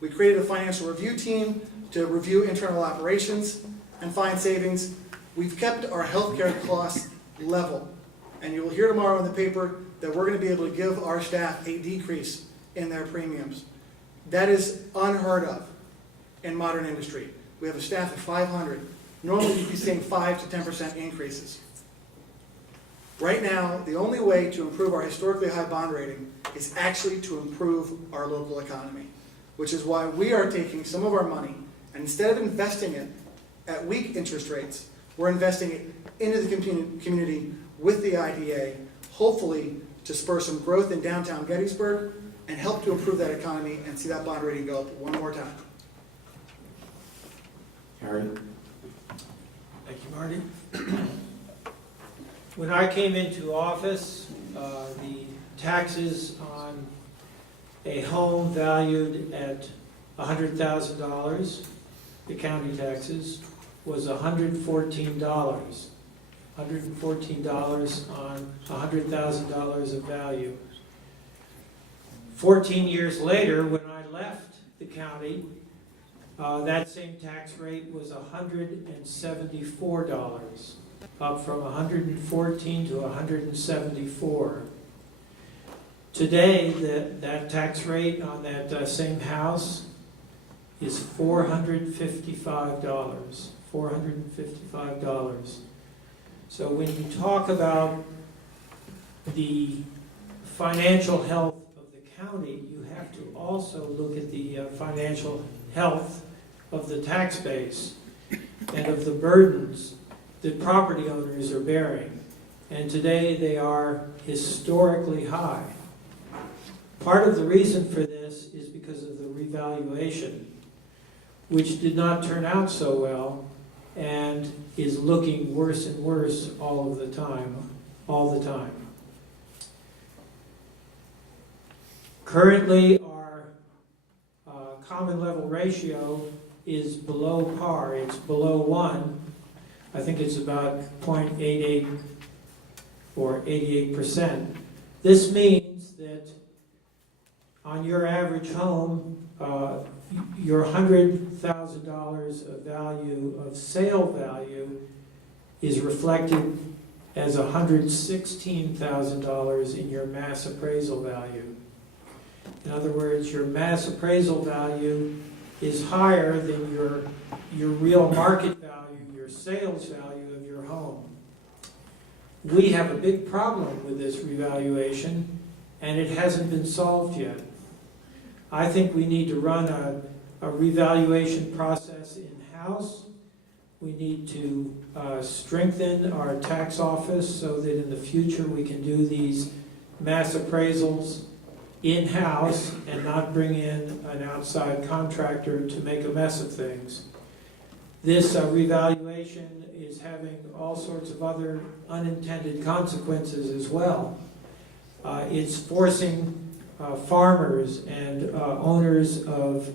We created a financial review team to review internal operations and find savings. We've kept our healthcare costs level. And you will hear tomorrow in the paper that we're going to be able to give our staff a decrease in their premiums. That is unheard of in modern industry. We have a staff of 500. Normally you'd be seeing 5 to 10% increases. Right now, the only way to improve our historically high bond rating is actually to improve our local economy, which is why we are taking some of our money, and instead of investing it at weak interest rates, we're investing it into the community with the IDA, hopefully to spur some growth in downtown Gettysburg and help to improve that economy and see that bond rating go up one more time. Harry? Thank you, Marty. When I came into office, the taxes on a home valued at $100,000, the county taxes, was $114. $114 on $100,000 of value. 14 years later, when I left the county, that same tax rate was $174, up from $114 to $174. Today, that tax rate on that same house is $455. $455. So when you talk about the financial health of the county, you have to also look at the financial health of the tax base and of the burdens that property owners are bearing. And today they are historically high. Part of the reason for this is because of the revaluation, which did not turn out so well and is looking worse and worse all the time. Currently, our common level ratio is below par. It's below 1. I think it's about 0.88 or 88%. This means that on your average home, your $100,000 of value, of sale value, is reflected as $116,000 in your mass appraisal value. In other words, your mass appraisal value is higher than your real market value, your sales value of your home. We have a big problem with this revaluation, and it hasn't been solved yet. I think we need to run a revaluation process in-house. We need to strengthen our tax office so that in the future we can do these mass appraisals in-house and not bring in an outside contractor to make a mess of things. This revaluation is having all sorts of other unintended consequences as well. It's forcing farmers and owners of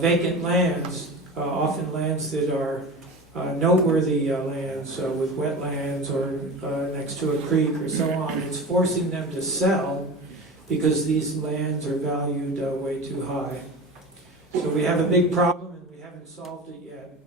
vacant lands, often lands that are noteworthy lands with wetlands or next to a creek or so on. It's forcing them to sell because these lands are valued way too high. So we have a big problem and we haven't solved it yet.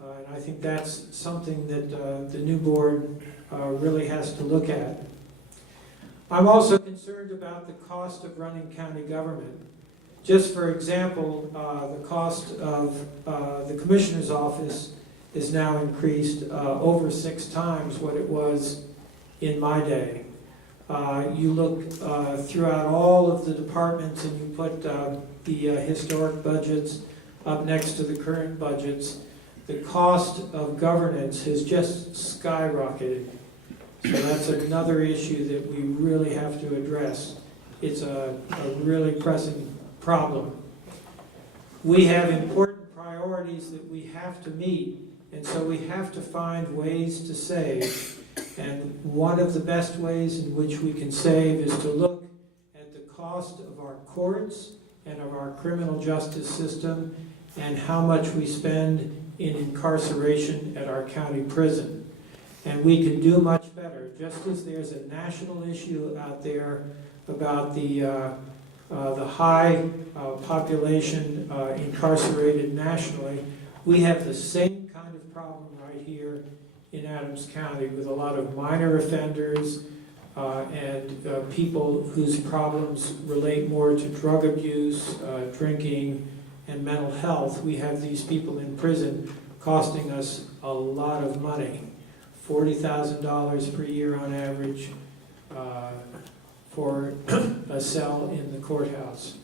And I think that's something that the new board really has to look at. I'm also concerned about the cost of running county government. Just for example, the cost of the commissioner's office is now increased over 6 times what it was in my day. You look throughout all of the departments and you put the historic budgets up next to the current budgets, the cost of governance has just skyrocketed. So that's another issue that we really have to address. It's a really pressing problem. We have important priorities that we have to meet, and so we have to find ways to save. And one of the best ways in which we can save is to look at the cost of our courts and of our criminal justice system and how much we spend in incarceration at our county prison. And we can do much better. Just as there's a national issue out there about the the high population incarcerated nationally, we have the same kind of problem right here in Adams County with a lot of minor offenders and people whose problems relate more to drug abuse, drinking, and mental health. We have these people in prison costing us a lot of money, $40,000 per year on average for a cell in the courthouse.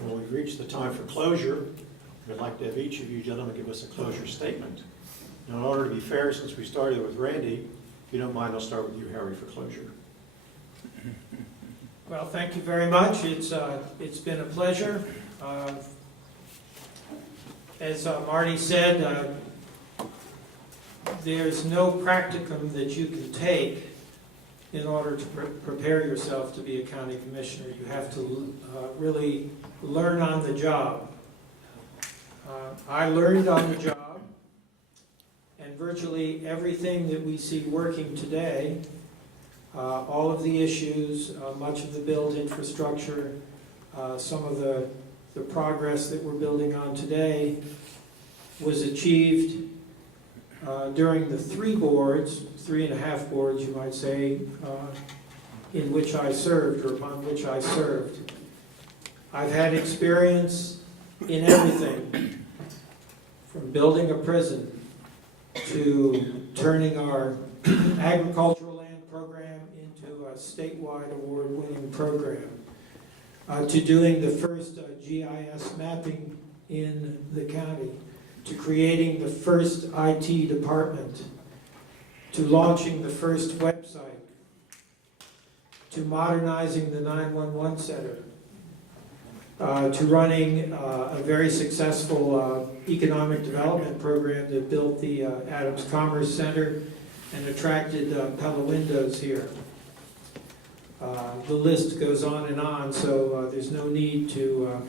Well, we've reached the time for closure. I'd like to have each of you gentlemen give us a closure statement. Now, in order to be fair, since we started with Randy, if you don't mind, I'll start with you, Harry, for closure. Well, thank you very much. It's been a pleasure. As Marty said, there's no practicum that you can take in order to prepare yourself to be a county commissioner. You have to really learn on the job. I learned on the job, and virtually everything that we see working today, all of the issues, much of the built infrastructure, some of the progress that we're building on today was achieved during the 3.5 boards, you might say, in which I served, or upon which I served. I've had experience in everything, from building a prison to turning our agricultural land program into a statewide award-winning program, to doing the first GIS mapping in the county, to creating the first IT department, to launching the first website, to modernizing the 911 center, to running a very successful economic development program that built the Adams Commerce Center and attracted Pella Windows here. The list goes on, so there's no need to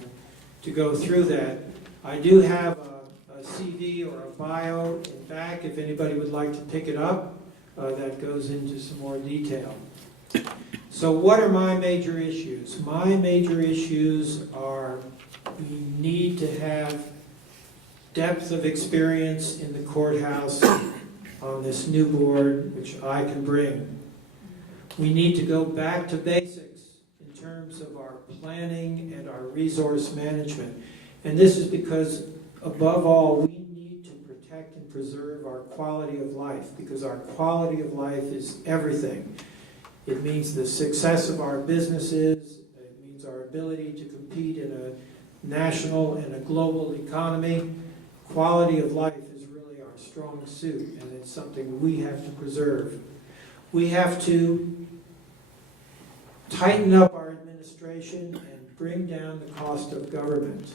go through that. I do have a CV or a bio in back if anybody would like to pick it up. That goes into some more detail. So what are my major issues? My major issues are we need to have depth of experience in the courthouse on this new board, which I can bring. We need to go back to basics in terms of our planning and our resource management. And this is because, above all, we need to protect and preserve our quality of life, because our quality of life is everything. It means the success of our businesses. It means our ability to compete in a national and a global economy. Quality of life is really our strong suit, and it's something we have to preserve. We have to tighten up our administration and bring down the cost of government.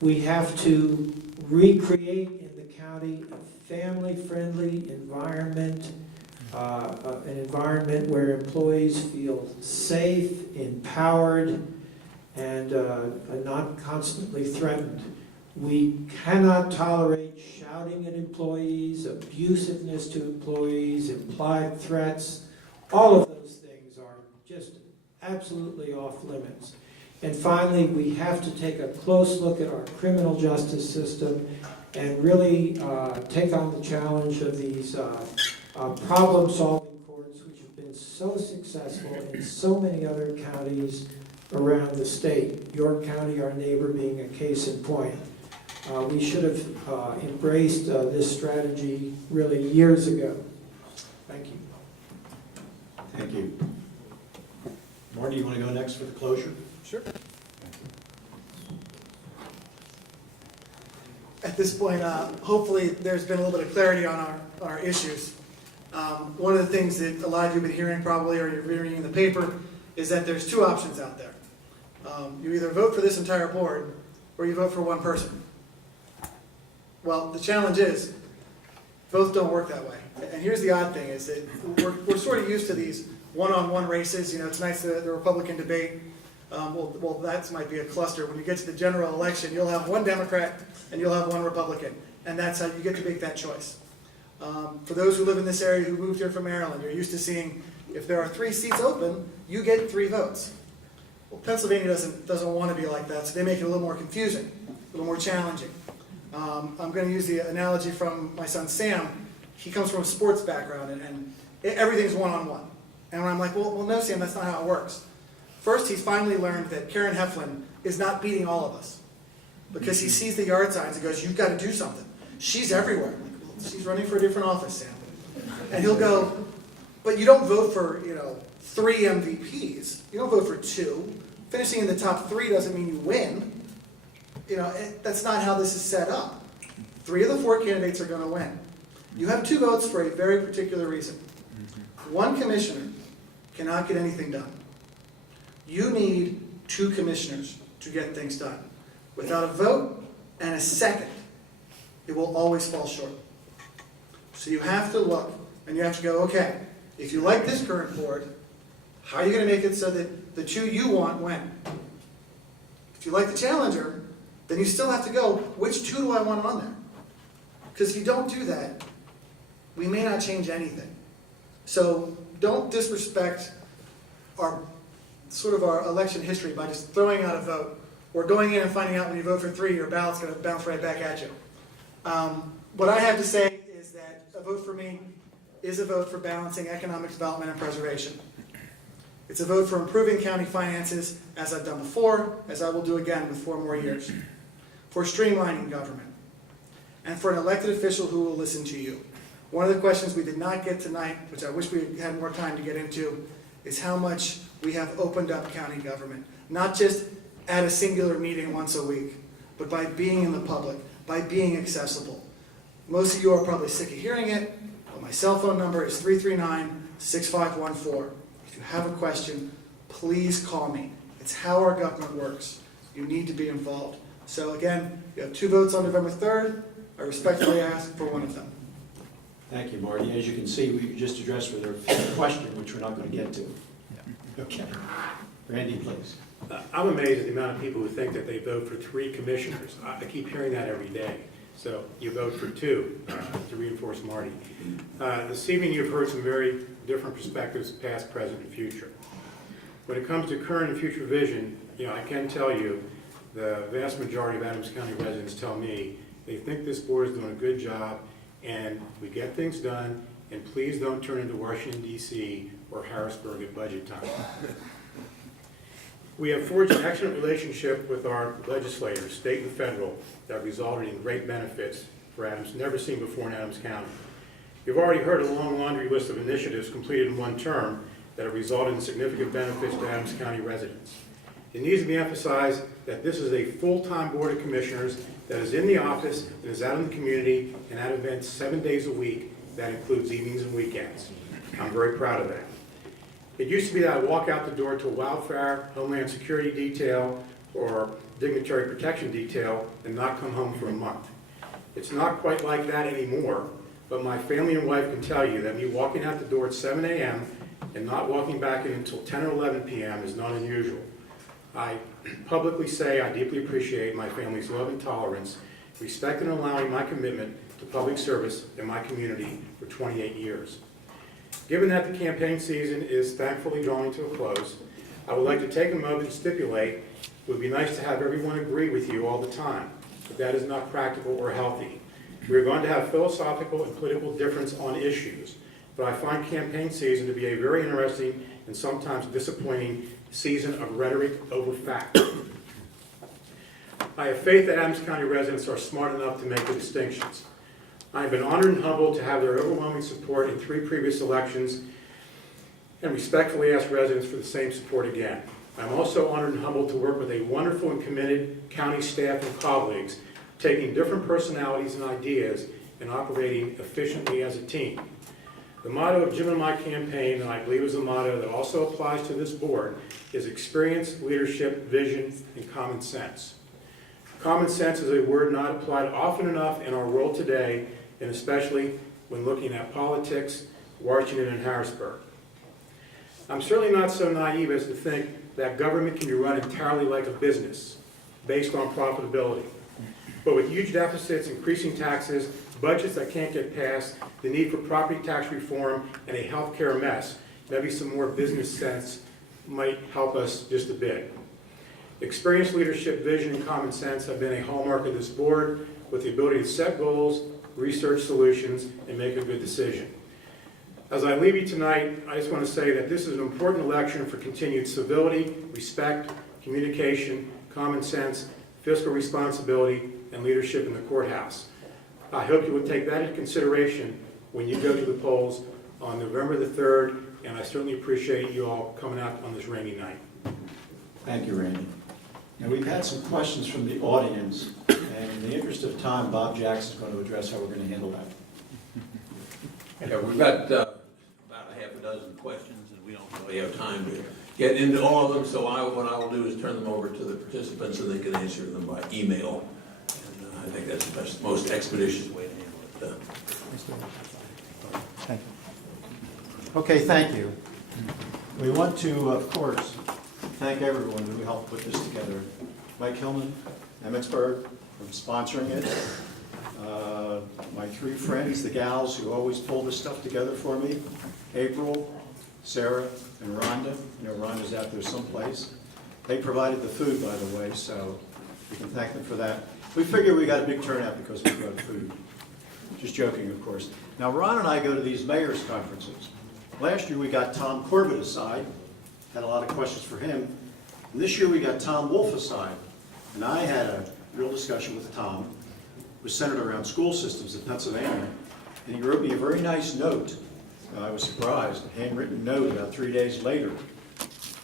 We have to recreate in the county a family-friendly environment, an environment where employees feel safe, empowered, and not constantly threatened. We cannot tolerate shouting at employees, abusiveness to employees, implied threats. All of those things are just absolutely off limits. And finally, we have to take a close look at our criminal justice system and really take on the challenge of these problem-solving courts, which have been so successful in so many other counties around the state. York County, our neighbor, being a case in point. We should have embraced this strategy really years ago. Thank you. Thank you. Marty, you want to go next for the closure? Sure. At this point, hopefully there's been a little bit of clarity on our issues. One of the things that a lot of you have been hearing probably, or you're reading in the paper, is that there's two options out there. You either vote for this entire board, or you vote for one person. Well, the challenge is, both don't work that way. And here's the odd thing, is that we're sort of used to these one-on-one races. You know, tonight's the Republican debate. Well, that might be a cluster. When you get to the general election, you'll have one Democrat and you'll have one Republican. And that's how you get to make that choice. For those who live in this area who moved here from Maryland, you're used to seeing if there are 3 seats open, you get 3 votes. Well, Pennsylvania doesn't want to be like that, so they make it a little more confusing, a little more challenging. I'm going to use the analogy from my son Sam. He comes from a sports background, and everything's one-on-one. And when I'm like, well, no, Sam, that's not how it works. First, he's finally learned that Karen Heflin is not beating all of us. Because he sees the yard signs and goes, you've got to do something. She's everywhere. She's running for a different office, Sam. And he'll go, but you don't vote for, 3 MVPs. You don't vote for 2. Finishing in the top 3 doesn't mean you win. That's not how this is set up. 3 of the 4 candidates are going to win. You have 2 votes for a very particular reason. 1 commissioner cannot get anything done. You need 2 commissioners to get things done. Without a vote and a second, it will always fall short. So you have to look and you have to go, okay, if you like this current board, how are you going to make it so that the 2 you want win? If you like the challenger, then you still have to go, which 2 do I want on there? Because if you don't do that, we may not change anything. So don't disrespect our election history by just throwing out a vote or going in and finding out when you vote for 3, your ballot's going to bounce right back at you. What I have to say is that a vote for me is a vote for balancing economic development and preservation. It's a vote for improving county finances, as I've done before, as I will do again with 4 more years, for streamlining government, and for an elected official who will listen to you. One of the questions we did not get tonight, which I wish we had more time to get into, is how much we have opened up county government. Not just at a singular meeting once a week, but by being in the public, by being accessible. Most of you are probably sick of hearing it, but my cell phone number is 339-6514. If you have a question, please call me. It's how our government works. You need to be involved. So again, you have 2 votes on November 3rd. I respectfully ask for one of them. Thank you, Marty. As you can see, we just addressed with our question, which we're not going to get to. Okay. Randy, please. I'm amazed at the amount of people who think that they vote for 3 commissioners. I keep hearing that every day. So you vote for 2 to reinforce Marty. This evening you've heard some very different perspectives, past, present, and future. When it comes to current and future vision, I can tell you the vast majority of Adams County residents tell me they think this board is doing a good job and we get things done, and please don't turn into Washington, D.C. or Harrisburg at budget time. We have forged an excellent relationship with our legislators, state and federal, that resulted in great benefits for Adams, never seen before in Adams County. You've already heard a long laundry list of initiatives completed in 1 term that have resulted in significant benefits to Adams County residents. It needs to be emphasized that this is a full-time Board of Commissioners that is in the office and is out in the community and at events 7 days a week. That includes evenings and weekends. I'm very proud of that. It used to be that I'd walk out the door to a wildfire, Homeland Security detail, or dignitary protection detail and not come home for a month. It's not quite like that anymore, but my family and wife can tell you that me walking out the door at 7 a.m. and not walking back in until 10 or 11 p.m. is not unusual. I publicly say I deeply appreciate my family's love and tolerance, respect and allowing my commitment to public service in my community for 28 years. Given that the campaign season is thankfully drawing to a close, I would like to take a moment to stipulate it would be nice to have everyone agree with you all the time, but that is not practical or healthy. We are going to have philosophical and political difference on issues, but I find campaign season to be a very interesting and sometimes disappointing season of rhetoric over fact. I have faith that Adams County residents are smart enough to make the distinctions. I have been honored and humbled to have their overwhelming support in 3 previous elections and respectfully ask residents for the same support again. I'm also honored and humbled to work with a wonderful and committed county staff and colleagues, taking different personalities and ideas and operating efficiently as a team. The motto of Jim and my campaign, and I believe is a motto that also applies to this board, is experience, leadership, vision, and common sense. Common sense is a word not applied often enough in our world today, and especially when looking at politics, Washington and Harrisburg. I'm certainly not so naive as to think that government can be run entirely like a business, based on profitability. But with huge deficits, increasing taxes, budgets that can't get passed, the need for property tax reform, and a healthcare mess. Maybe some more business sense might help us just a bit. Experience, leadership, vision, and common sense have been a hallmark of this board, with the ability to set goals, research solutions, and make a good decision. As I leave you tonight, I just want to say that this is an important election for continued civility, respect, communication, common sense, fiscal responsibility, and leadership in the courthouse. I hope you will take that into consideration when you go to the polls on November the 3rd, and I certainly appreciate you all coming out on this rainy night. Thank you, Randy. Now, we've had some questions from the audience, and in the interest of time, Bob Jackson's going to address how we're going to handle that. Yeah, we've got about a half a dozen questions, and we don't really have time to get into all of them, so what I will do is turn them over to the participants, and they can answer them by email. And I think that's the best, most expeditious way to handle it. Thank you. Okay, thank you. We want to, of course, thank everyone who helped put this together. Mike Hillman, Emmitsburg, for sponsoring it. My three friends, the gals who always pull this stuff together for me, April, Sarah, and Rhonda. You know, Rhonda's out there someplace. They provided the food, by the way, so we can thank them for that. We figured we got a big turnout because we brought food. Just joking, of course. Now, Ron and I go to these mayor's conferences. Last year, we got Tom Corbett aside, had a lot of questions for him. And this year, we got Tom Wolf aside. And I had a real discussion with Tom, who was centered around school systems in Pennsylvania. And he wrote me a very nice note. I was surprised, a handwritten note about 3 days later.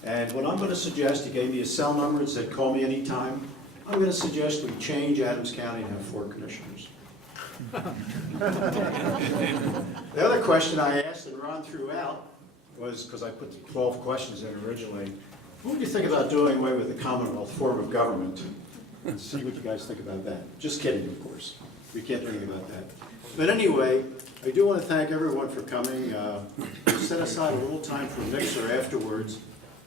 And what I'm going to suggest, he gave me a cell number and said, call me anytime. I'm going to suggest we change Adams County and have 4 commissioners. The other question I asked and Ron threw out was, because I put the 12 questions in originally, what would you think about doing away with the Commonwealth form of government? And see what you guys think about that. Just kidding, of course. We can't do anything about that. But anyway, I do want to thank everyone for coming. We set aside a little time for a mixer afterwards,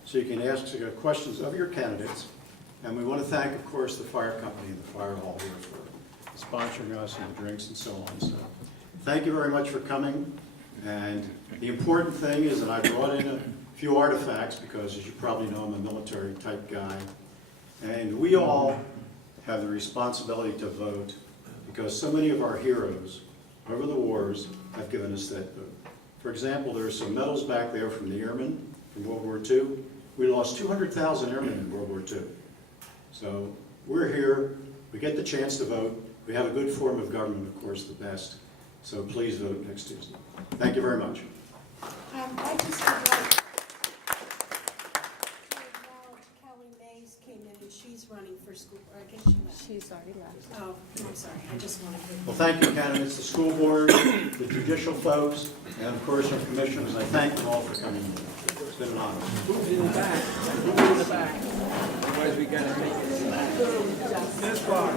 so you can ask questions of your candidates. And we want to thank, of course, the fire company and the fire hall here for sponsoring us and the drinks and so on. So thank you very much for coming. And the important thing is that I brought in a few artifacts because, as you probably know, I'm a military type guy. And we all have the responsibility to vote because so many of our heroes over the wars have given us that vote. For example, there are some medals back there from the airmen from World War II. We lost 200,000 airmen in World War II. So we're here, we get the chance to vote. We have a good form of government, of course, the best. So please vote next Tuesday. Thank you very much. I just would like to acknowledge Kelly Mays came in and she's running for school, or I guess she left. She's already left. Oh, I'm sorry, I just wanted to. Well, thank you, candidates, the school board, the judicial folks, and of course our commissioners. I thank them all for coming. It's been an honor. Who's in the back? Who's in the back? Otherwise we gotta take it this far.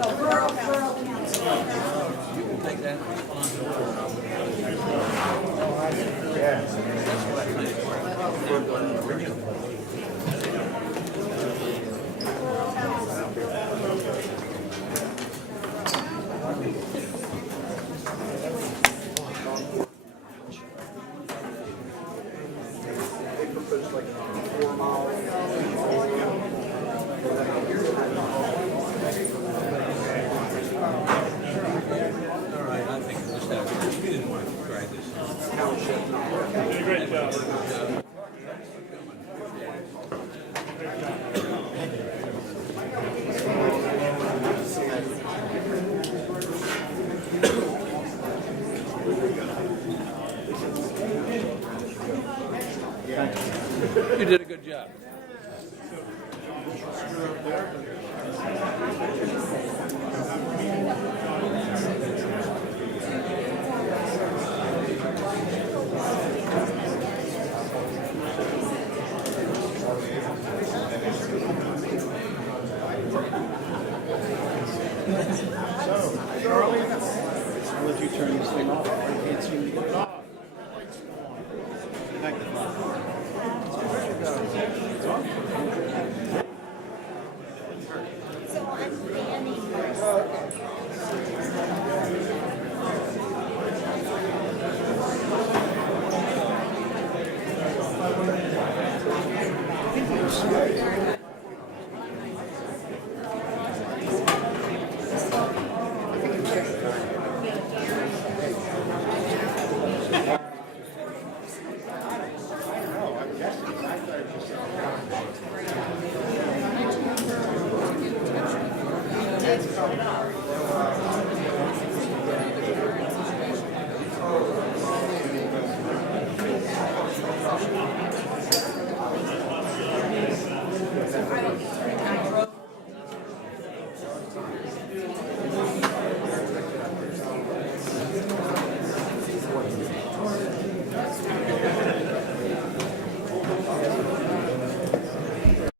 Borough Council. You can take that. All right, I think we'll just have to, we didn't want to try this. Great job. You did a good job. Charlie, I'll let you turn this thing off. I can't seem to get it off. coming.